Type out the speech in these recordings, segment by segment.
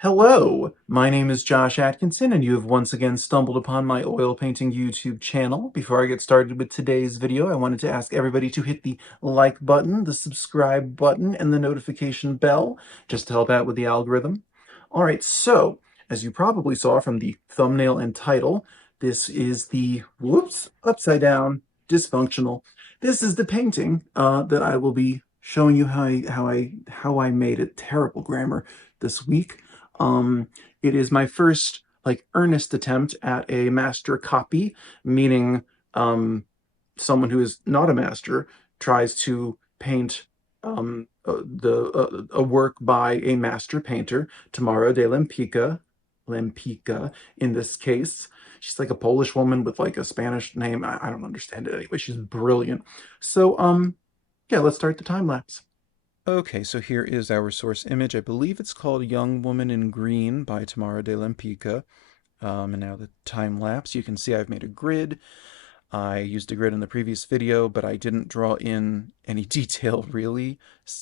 Hello, my name is Josh Atkinson, and you have once again stumbled upon my oil painting YouTube channel. Before I get started with today's video, I wanted to ask everybody to hit the like button, the subscribe button, and the notification bell, just to help out with the algorithm. All right, so, as you probably saw from the thumbnail and title, this is the, whoops, upside down, dysfunctional. This is the painting that I will be showing you how I made it. Terrible grammar this week. Um, it is my first earnest attempt at a master copy, meaning someone who is not a master tries to paint a work by a master painter, Tamara de Lempicka in this case. She's like a Polish woman with like a Spanish name. I don't understand it anyway. She's brilliant. So yeah, let's start the time lapse. Okay, so here is our source image. I believe it's called Young Woman in Green by Tamara de Lempicka. And now the time lapse. You can see I've made a grid. I used a grid in the previous video, but I didn't draw in any detail really,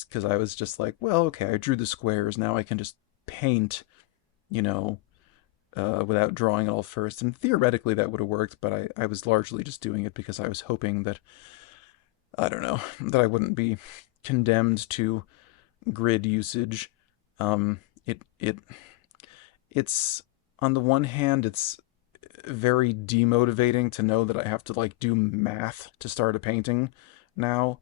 because I was just like, well, okay, I drew the squares. Now I can just paint, you know, without drawing it all first. And theoretically that would have worked, but I was largely just doing it because I was hoping that, I don't know, that I wouldn't be condemned to grid usage. Um, it it's on the one hand, it's very demotivating to know that I have to like do math to start a painting now.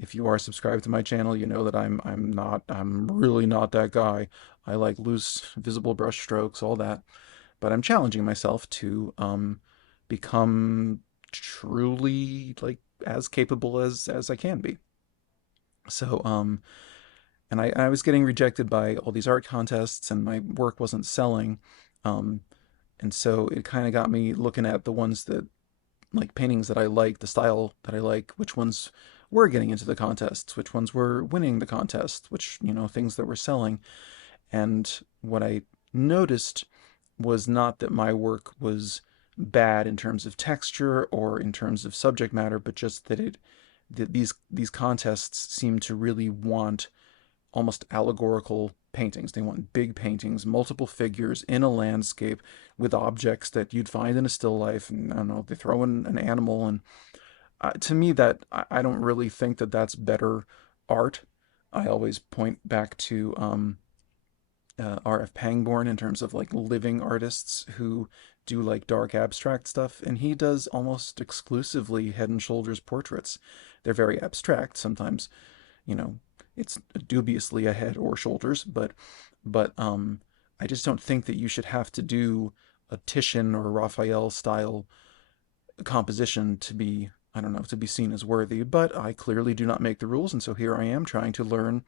If you are subscribed to my channel, you know that I'm really not that guy. I like loose, visible brush strokes, all that. But I'm challenging myself to become truly like as capable as I can be. So and I was getting rejected by all these art contests, and my work wasn't selling. Um, and so it kind of got me looking at the ones that, like paintings that I like, the style that I like, which ones were getting into the contests, which ones were winning the contest, which, things that were selling. And what I noticed was not that my work was bad in terms of texture or in terms of subject matter, but just that these contests seem to really want almost allegorical paintings. They want big paintings, multiple figures in a landscape with objects that you'd find in a still life. And I don't know, they throw in an animal. And to me, that I don't really think that that's better art. I always point back to R.F. Pangborn in terms of like living artists who do like dark abstract stuff, and he does almost exclusively head and shoulders portraits. They're very abstract. Sometimes you know, it's dubiously a head or shoulders, but I just don't think that you should have to do a Titian or Raphael style composition to be, I don't know, to be seen as worthy. But I clearly do not make the rules, and so here I am trying to learn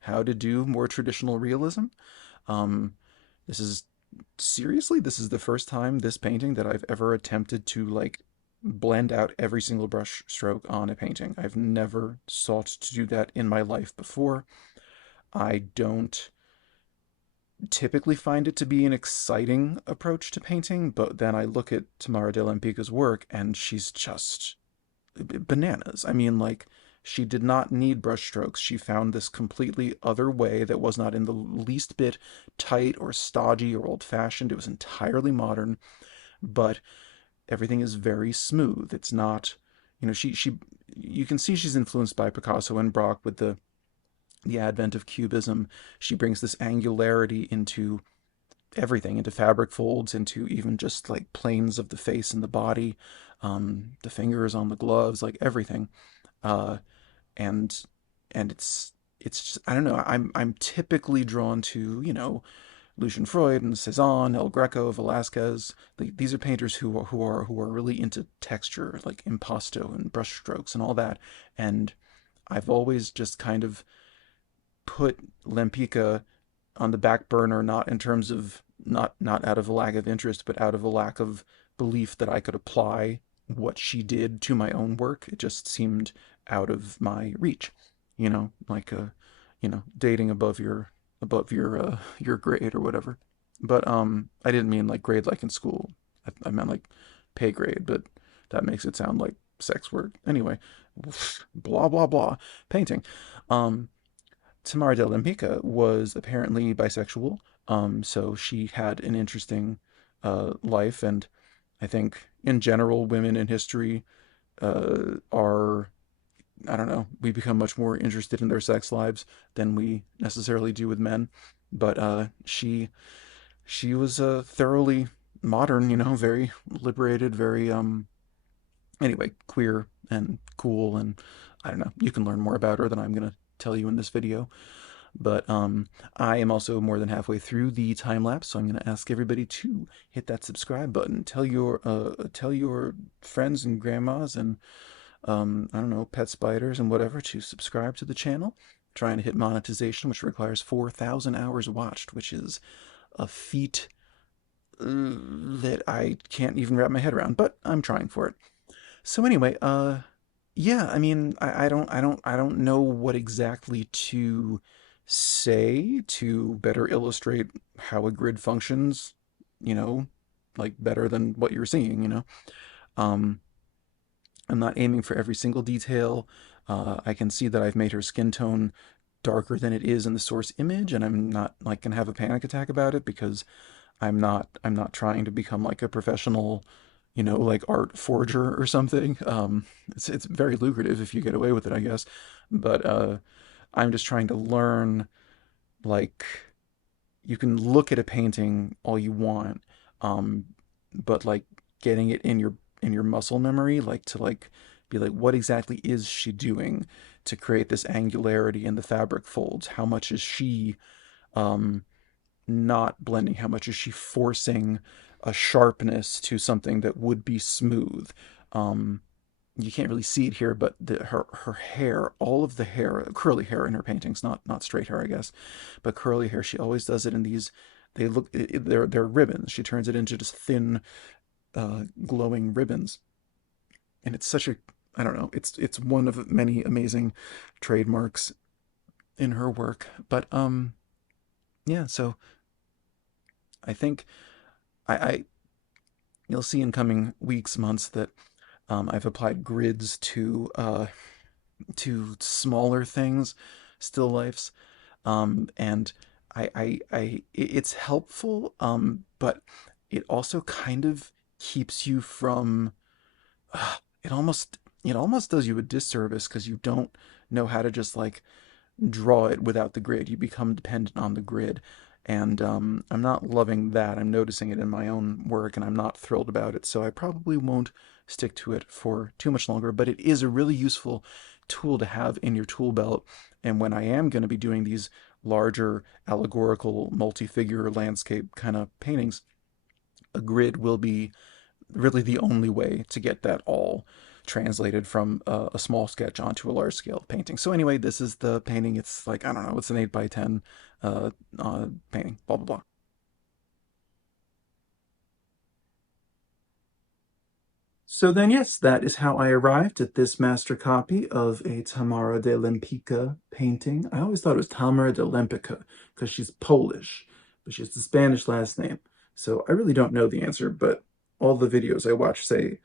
how to do more traditional realism. Um, this is seriously, this is the first time this painting that I've ever attempted to like blend out every single brush stroke on a painting. I've never sought to do that in my life before. I don't typically find it to be an exciting approach to painting, but then I look at Tamara de Lempicka's work and she's just bananas. I mean, like, she did not need brushstrokes. She found this completely other way that was not in the least bit tight or stodgy or old fashioned. It was entirely modern, but everything is very smooth. It's not, you can see she's influenced by Picasso and Braque with the advent of Cubism. She brings this angularity into everything, into fabric folds, into even just like planes of the face and the body, the fingers on the gloves, like everything. Uh, and and it's just, I don't know. I'm typically drawn to Lucian Freud and Cezanne, El Greco, Velasquez. These are painters who are really into texture, like impasto and brushstrokes and all that. And I've always just kind of put Lempicka on the back burner, not in terms of not out of a lack of interest, but out of a lack of belief that I could apply what she did to my own work. It just seemed out of my reach, like dating above your grade or whatever. But I didn't mean like grade like in school. I meant like pay grade, but that makes it sound like sex word. Anyway, blah blah blah. Painting. Um Tamara de Lempicka was apparently bisexual. So she had an interesting life, and I think in general, women in history are, I don't know, we become much more interested in their sex lives than we necessarily do with men. But she was thoroughly modern, very liberated, very anyway, queer and cool, and I don't know. You can learn more about her than I'm gonna tell you in this video. But I am also more than halfway through the time lapse, so I'm going to ask everybody to hit that subscribe button. Tell your friends and grandmas and I don't know, pet spiders and whatever to subscribe to the channel. Trying to hit monetization, which requires 4,000 hours watched, which is a feat that I can't even wrap my head around. But I'm trying for it. So anyway, yeah, I mean, I don't know what exactly to say to better illustrate how a grid functions, you know, like better than what you're seeing. Um, I'm not aiming for every single detail. I can see that I've made her skin tone darker than it is in the source image, and I'm not like gonna have a panic attack about it because I'm not trying to become like a professional, like art forger or something. It's very lucrative if you get away with it, I guess. But I'm just trying to learn, like, you can look at a painting all you want, um, but like getting it in your muscle memory, like to like be like, what exactly is she doing to create this angularity in the fabric folds? How much is she um not blending? How much is she forcing a sharpness to something that would be smooth? Um, you can't really see it here, but her hair, all of the hair, curly hair in her paintings, not straight hair, I guess, but curly hair. She always does it in these. They look, they're ribbons. She turns it into just thin, glowing ribbons, and it's such a, I don't know. It's one of many amazing trademarks in her work. But yeah. So I think I you'll see in coming weeks, months that I've applied grids to smaller things, still lifes, and it's helpful, but it also kind of keeps you from. It almost does you a disservice because you don't know how to just like draw it without the grid. You become dependent on the grid. And I'm not loving that. I'm noticing it in my own work and I'm not thrilled about it. So I probably won't stick to it for too much longer. But it is a really useful tool to have in your tool belt. And when I am going to be doing these larger allegorical multi-figure landscape kind of paintings, a grid will be really the only way to get that all translated from a small sketch onto a large scale painting. So anyway, this is the painting. It's like, I don't know, it's an 8 by 10 painting, blah, blah, blah. So then, yes, that is how I arrived at this master copy of a Tamara de Lempicka painting. I always thought it was Tamara de Lempicka because she's Polish, but she has the Spanish last name. So I really don't know the answer, but all the videos I watch say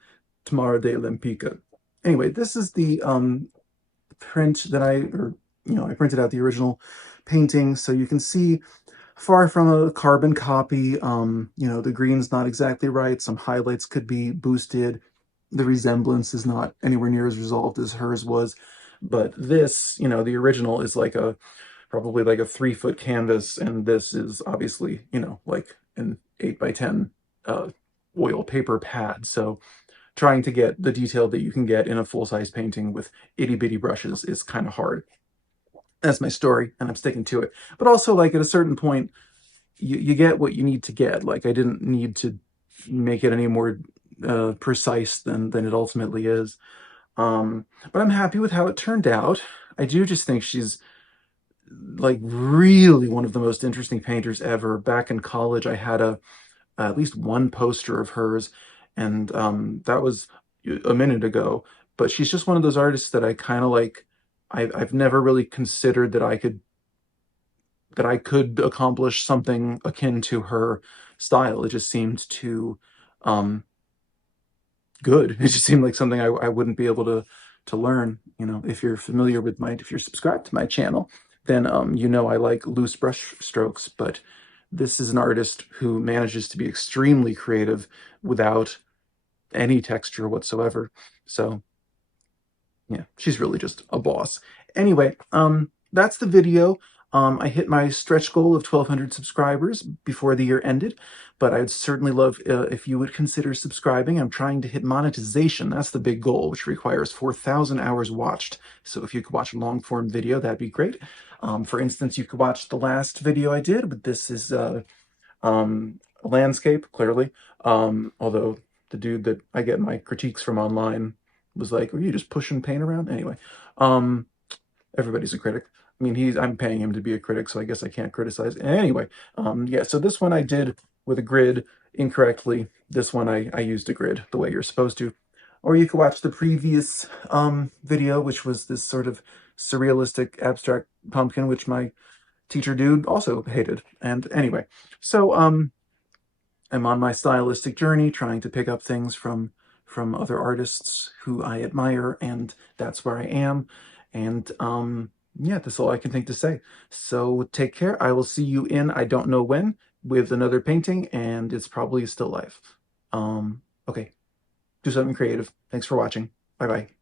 Tamara de Lempicka. Anyway, this is the print that I printed out the original painting, so you can see far from a carbon copy. The green's not exactly right. Some highlights could be boosted. The resemblance is not anywhere near as resolved as hers was. But this, the original is like probably like a 3 foot canvas, and this is obviously, like an 8 by 10 oil paper pad. So trying to get the detail that you can get in a full-size painting with itty bitty brushes is kind of hard. That's my story, and I'm sticking to it. But also, like, at a certain point, you get what you need to get. Like, I didn't need to make it any more precise than it ultimately is. But I'm happy with how it turned out. I do just think she's like really one of the most interesting painters ever. Back in college, I had at least one poster of hers, and that was a minute ago. But she's just one of those artists that I kind of like. I've never really considered that I could accomplish something akin to her style. It just seemed too um, good. It just seemed like something I wouldn't be able to learn. If you're familiar with if you're subscribed to my channel, then I like loose brush strokes, but This is an artist who manages to be extremely creative without any texture whatsoever. So yeah, she's really just a boss. Anyway, that's the video. I hit my stretch goal of 1,200 subscribers before the year ended, but I'd certainly love if you would consider subscribing. I'm trying to hit monetization. That's the big goal, which requires 4,000 hours watched. So if you could watch a long form video, that'd be great. For instance, you could watch the last video I did, but this is a landscape, clearly. Although the dude that I get my critiques from online was like, "Are you just pushing paint around?" Anyway, um, everybody's a critic. I mean, I'm paying him to be a critic, so I guess I can't criticize. Anyway, yeah. So this one I did with a grid incorrectly. This one I used a grid the way you're supposed to. Or you could watch the previous video, which was this sort of surrealistic abstract pumpkin, which my teacher dude also hated. And anyway, so I'm on my stylistic journey, trying to pick up things from other artists who I admire, and that's where I am. And yeah, that's all I can think to say. So take care. I will see you in I don't know when with another painting, and it's probably still life. Okay, do something creative. Thanks for watching. Bye bye.